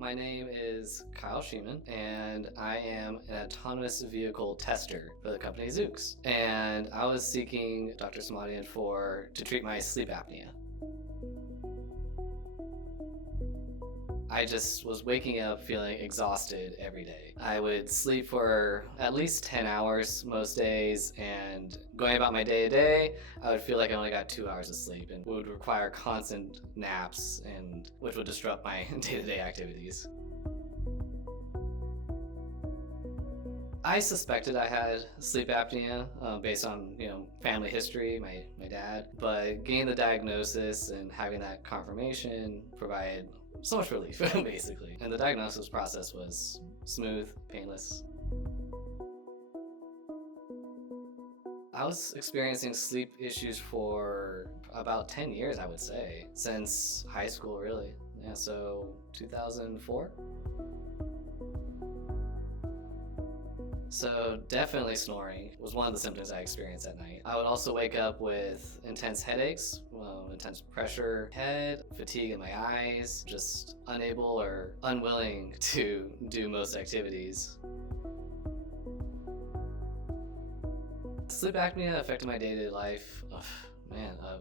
My name is Kyle Sheeman, and I am an autonomous vehicle tester for the company Zoox. And I was seeking Dr. Samadian to treat my sleep apnea. I just was waking up feeling exhausted every day. I would sleep for at least 10 hours most days, and going about my day to day, I would feel like I only got 2 hours of sleep and would require constant naps, and which would disrupt my day-to-day activities. I suspected I had sleep apnea based on family history, my dad, but getting the diagnosis and having that confirmation provided so much relief, basically. And the diagnosis process was smooth, painless. I was experiencing sleep issues for about 10 years, I would say, since high school, really. Yeah, so 2004. So definitely snoring was one of the symptoms I experienced at night. I would also wake up with intense headaches, intense pressure, head, fatigue in my eyes, just unable or unwilling to do most activities. Sleep apnea affected my day-to-day life.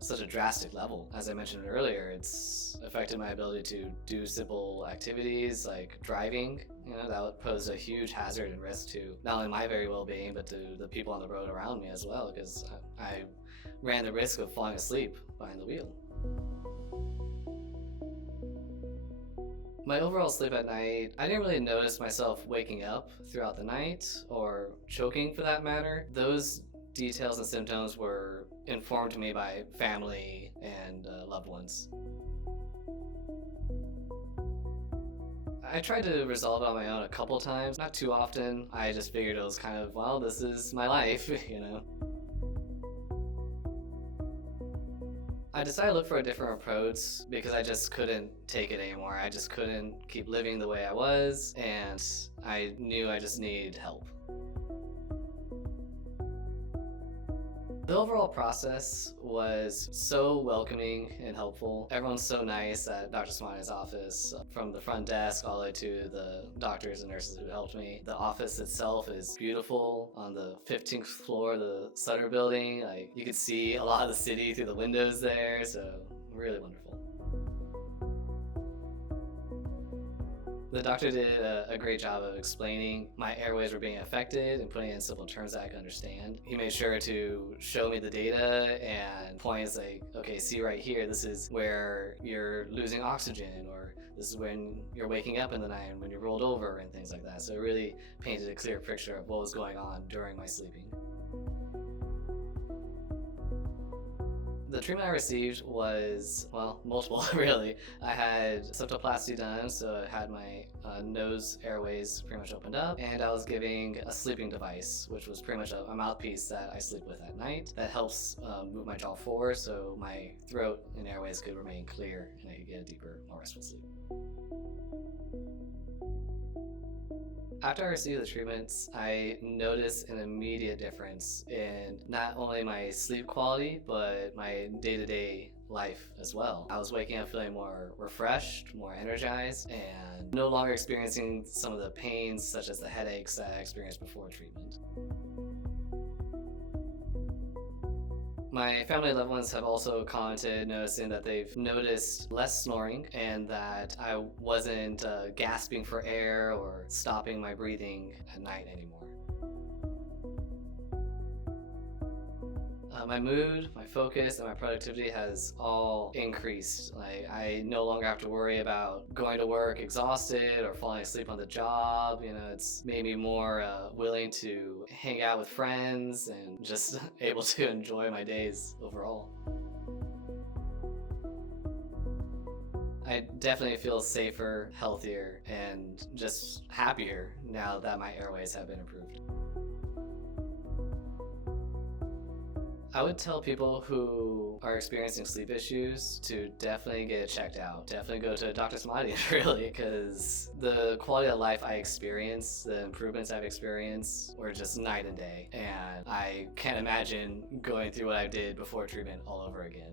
Such a drastic level. As I mentioned earlier, it's affected my ability to do simple activities like driving. That would pose a huge hazard and risk to not only my very well-being, but to the people on the road around me as well, because I ran the risk of falling asleep behind the wheel. My overall sleep at night, I didn't really notice myself waking up throughout the night or choking for that matter. Those details and symptoms were informed to me by family and loved ones. I tried to resolve it on my own a couple times, not too often. I just figured it was kind of, well, this is my life, I decided to look for a different approach because I just couldn't take it anymore. I just couldn't keep living the way I was, and I knew I just needed help. The overall process was so welcoming and helpful. Everyone's so nice at Dr. Samadian's office, from the front desk all the way to the doctors and nurses who helped me. The office itself is beautiful. On the 15th floor of the Sutter building, you could see a lot of the city through the windows there, so really wonderful. The doctor did a great job of explaining my airways were being affected and putting it in simple terms that I could understand. He made sure to show me the data and points like, okay, see right here, this is where you're losing oxygen, or this is when you're waking up in the night and when you're rolled over and things like that. So it really painted a clear picture of what was going on during my sleeping. The treatment I received was, multiple, really. I had septoplasty done, so I had my nose airways pretty much opened up, and I was giving a sleeping device, which was pretty much a mouthpiece that I sleep with at night that helps move my jaw forward so my throat and airways could remain clear and I could get a deeper, more restful sleep. After I received the treatments, I noticed an immediate difference in not only my sleep quality, but my day-to-day life as well. I was waking up feeling more refreshed, more energized, and no longer experiencing some of the pains such as the headaches that I experienced before treatment. My family and loved ones have also commented, noticing that they've noticed less snoring and that I wasn't gasping for air or stopping my breathing at night anymore. My mood, my focus, and my productivity has all increased. I no longer have to worry about going to work exhausted or falling asleep on the job. It's made me more willing to hang out with friends and just able to enjoy my days overall. I definitely feel safer, healthier, and just happier now that my airways have been improved. I would tell people who are experiencing sleep issues to definitely get it checked out. Definitely go to Dr. Samadian, really, because the quality of life I experienced, the improvements I've experienced were just night and day. And I can't imagine going through what I did before treatment all over again.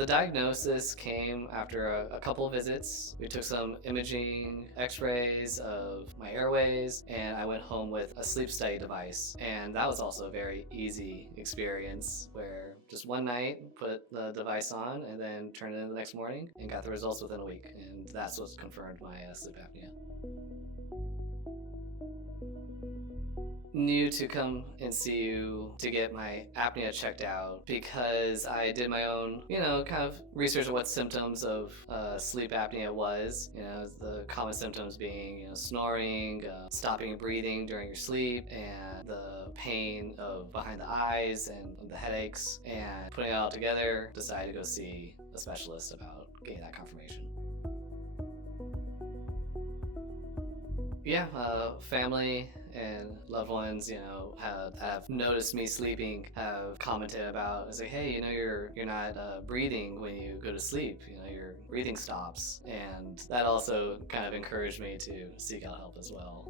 The diagnosis came after a couple visits. We took some imaging x-rays of my airways, and I went home with a sleep study device. And that was also a very easy experience where just one night, put the device on and then turned it in the next morning and got the results within a week. And that's what confirmed my sleep apnea. Knew to come and see you to get my apnea checked out because I did my own, kind of research of what symptoms of sleep apnea was. The common symptoms being, snoring, stopping breathing during your sleep, and the pain of behind the eyes and the headaches. And putting it all together, decided to go see a specialist about getting that confirmation. Yeah, family and loved ones, have noticed me sleeping, have commented about, it's like, hey, you're not breathing when you go to sleep, your breathing stops. And that also kind of encouraged me to seek out help as well.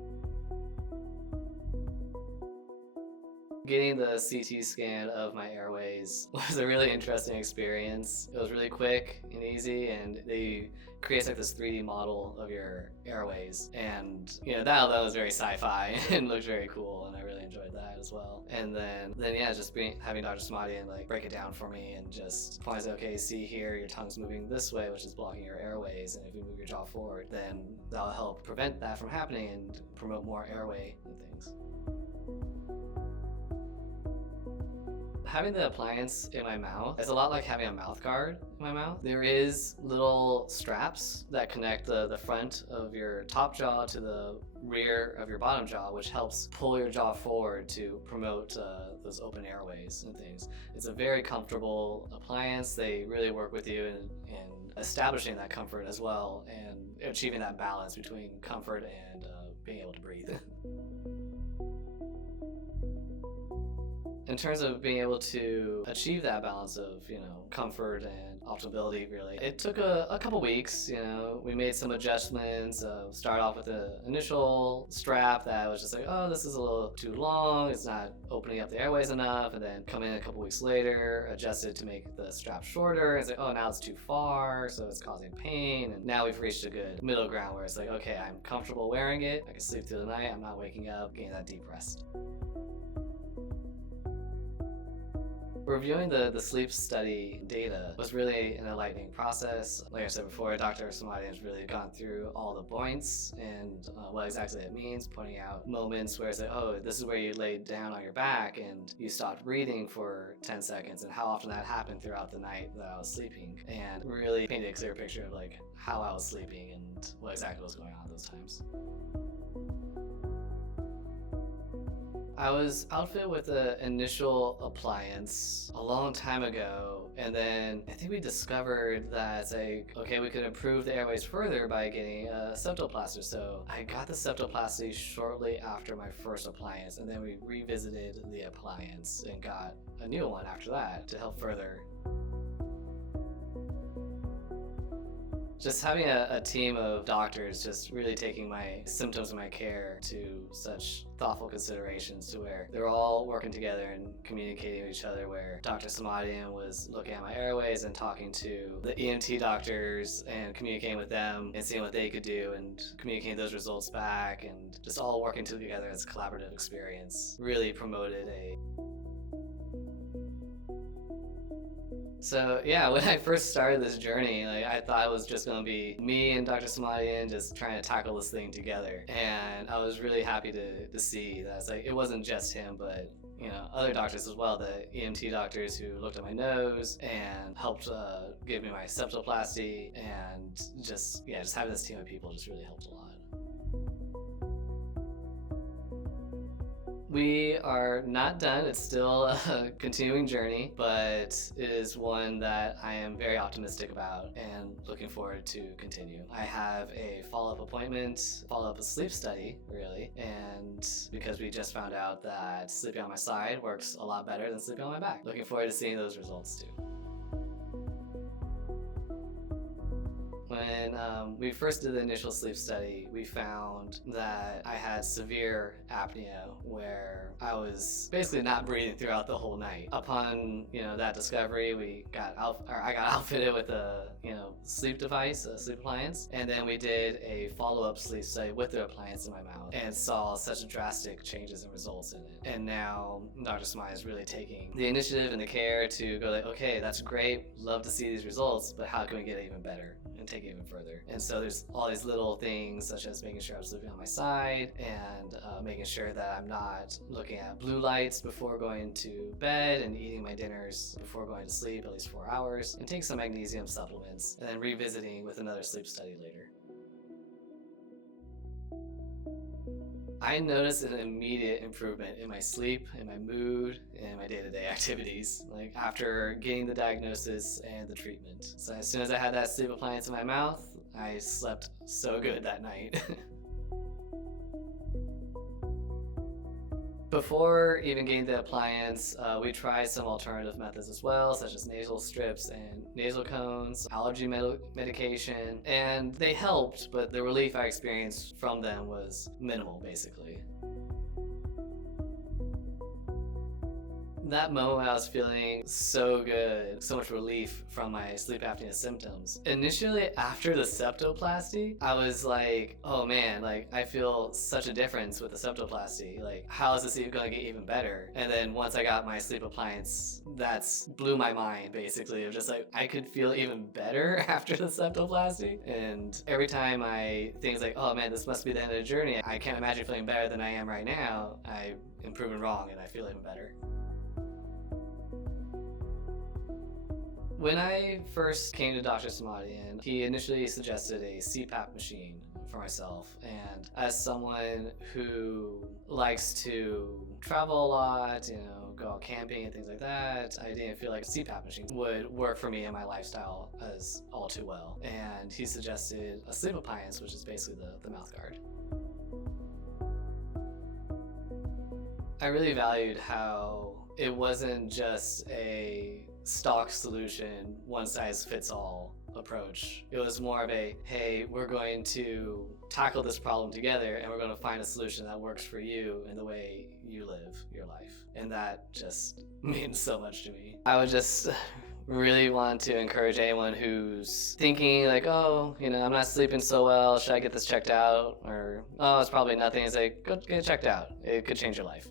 Getting the CT scan of my airways was a really interesting experience. It was really quick and easy, and they create like this 3D model of your airways. And that was very sci-fi and looked very cool, and I really enjoyed that as well. And then yeah, just having Dr. Samadian break it down for me and just point out, okay, see here, your tongue's moving this way, which is blocking your airways, and if you move your jaw forward, then that'll help prevent that from happening and promote more airway and things. Having the appliance in my mouth is a lot like having a mouth guard in my mouth. There is little straps that connect the front of your top jaw to the rear of your bottom jaw, which helps pull your jaw forward to promote those open airways and things. It's a very comfortable appliance. They really work with you in establishing that comfort as well, and achieving that balance between comfort and being able to breathe. In terms of being able to achieve that balance of, comfort and optimability, really, it took a couple weeks. We made some adjustments. Start off with the initial strap that was just like, oh, this is a little too long. It's not opening up the airways enough. And then come in a couple weeks later, adjusted to make the strap shorter. It's like, oh, now it's too far, so it's causing pain. And now we've reached a good middle ground where it's like, okay, I'm comfortable wearing it. I can sleep through the night. I'm not waking up, getting that deep rest. Reviewing the sleep study data was really an enlightening process. Like I said before, Dr. Samadian has really gone through all the points and what exactly it means, pointing out moments where it's like, oh, this is where you laid down on your back and you stopped breathing for 10 seconds, and how often that happened throughout the night that I was sleeping, and really painted a clear picture of how I was sleeping and what exactly was going on at those times. I was outfitted with the initial appliance a long time ago, and then I think we discovered that we could improve the airways further by getting a septoplasty. So I got the septoplasty shortly after my first appliance, and then we revisited the appliance and got a new one after that to help further. Just having a team of doctors just really taking my symptoms and my care to such thoughtful considerations, to where they're all working together and communicating with each other, where Dr. Samadian was looking at my airways and talking to the EMT doctors and communicating with them and seeing what they could do and communicating those results back, and just all working together as a collaborative experience really promoted a... So yeah, when I first started this journey, I thought it was just going to be me and Dr. Samadian just trying to tackle this thing together. And I was really happy to see that it wasn't just him, but other doctors as well, the EMT doctors who looked at my nose and helped give me my septoplasty, and just having this team of people just really helped a lot. We are not done. It's still a continuing journey, but it is one that I am very optimistic about and looking forward to continue. I have a follow-up appointment, a sleep study, really, and because we just found out that sleeping on my side works a lot better than sleeping on my back. Looking forward to seeing those results too. When when we first did the initial sleep study, we found that I had severe apnea, where I was basically not breathing throughout the whole night. Upon that discovery, I got outfitted with a sleep device, a sleep appliance, and then we did a follow-up sleep study with the appliance in my mouth and saw such drastic changes and results in it. And now Dr. Samadian is really taking the initiative and the care to go like, okay, that's great, love to see these results, but how can we get it even better and take it even further? And so there's all these little things, such as making sure I'm sleeping on my side and making sure that I'm not looking at blue lights before going to bed, and eating my dinners before going to sleep at least 4 hours, and take some magnesium supplements, and then revisiting with another sleep study later. I noticed an immediate improvement in my sleep, in my mood, and my day-to-day activities, like after getting the diagnosis and the treatment. So as soon as I had that sleep appliance in my mouth, I slept so good that night. Before even getting the appliance, we tried some alternative methods as well, such as nasal strips and nasal cones, allergy medication, and they helped, but the relief I experienced from them was minimal, basically. That moment I was feeling so good, so much relief from my sleep apnea symptoms. Initially, after the septoplasty, I was like, oh man, like I feel such a difference with the septoplasty. Like, how is this even gonna get even better? And then once I got my sleep appliance, that's blew my mind, basically. It was just like, I could feel even better after the septoplasty. And every time I think like, oh man, this must be the end of the journey, I can't imagine feeling better than I am right now, I am proven wrong and I feel even better. When I first came to Dr. Samadian, he initially suggested a CPAP machine for myself. And as someone who likes to travel a lot, go out camping and things like that, I didn't feel like a CPAP machine would work for me and my lifestyle as all too well. And he suggested a sleep appliance, which is basically the mouth guard. I really valued how it wasn't just a stock solution, one size fits all approach. It was more of a, hey, we're going to tackle this problem together and we're going to find a solution that works for you and the way you live your life. And that just means so much to me. I would just really want to encourage anyone who's thinking like, oh, I'm not sleeping so well, should I get this checked out? Or, oh, it's probably nothing. It's like, go get it checked out. It could change your life.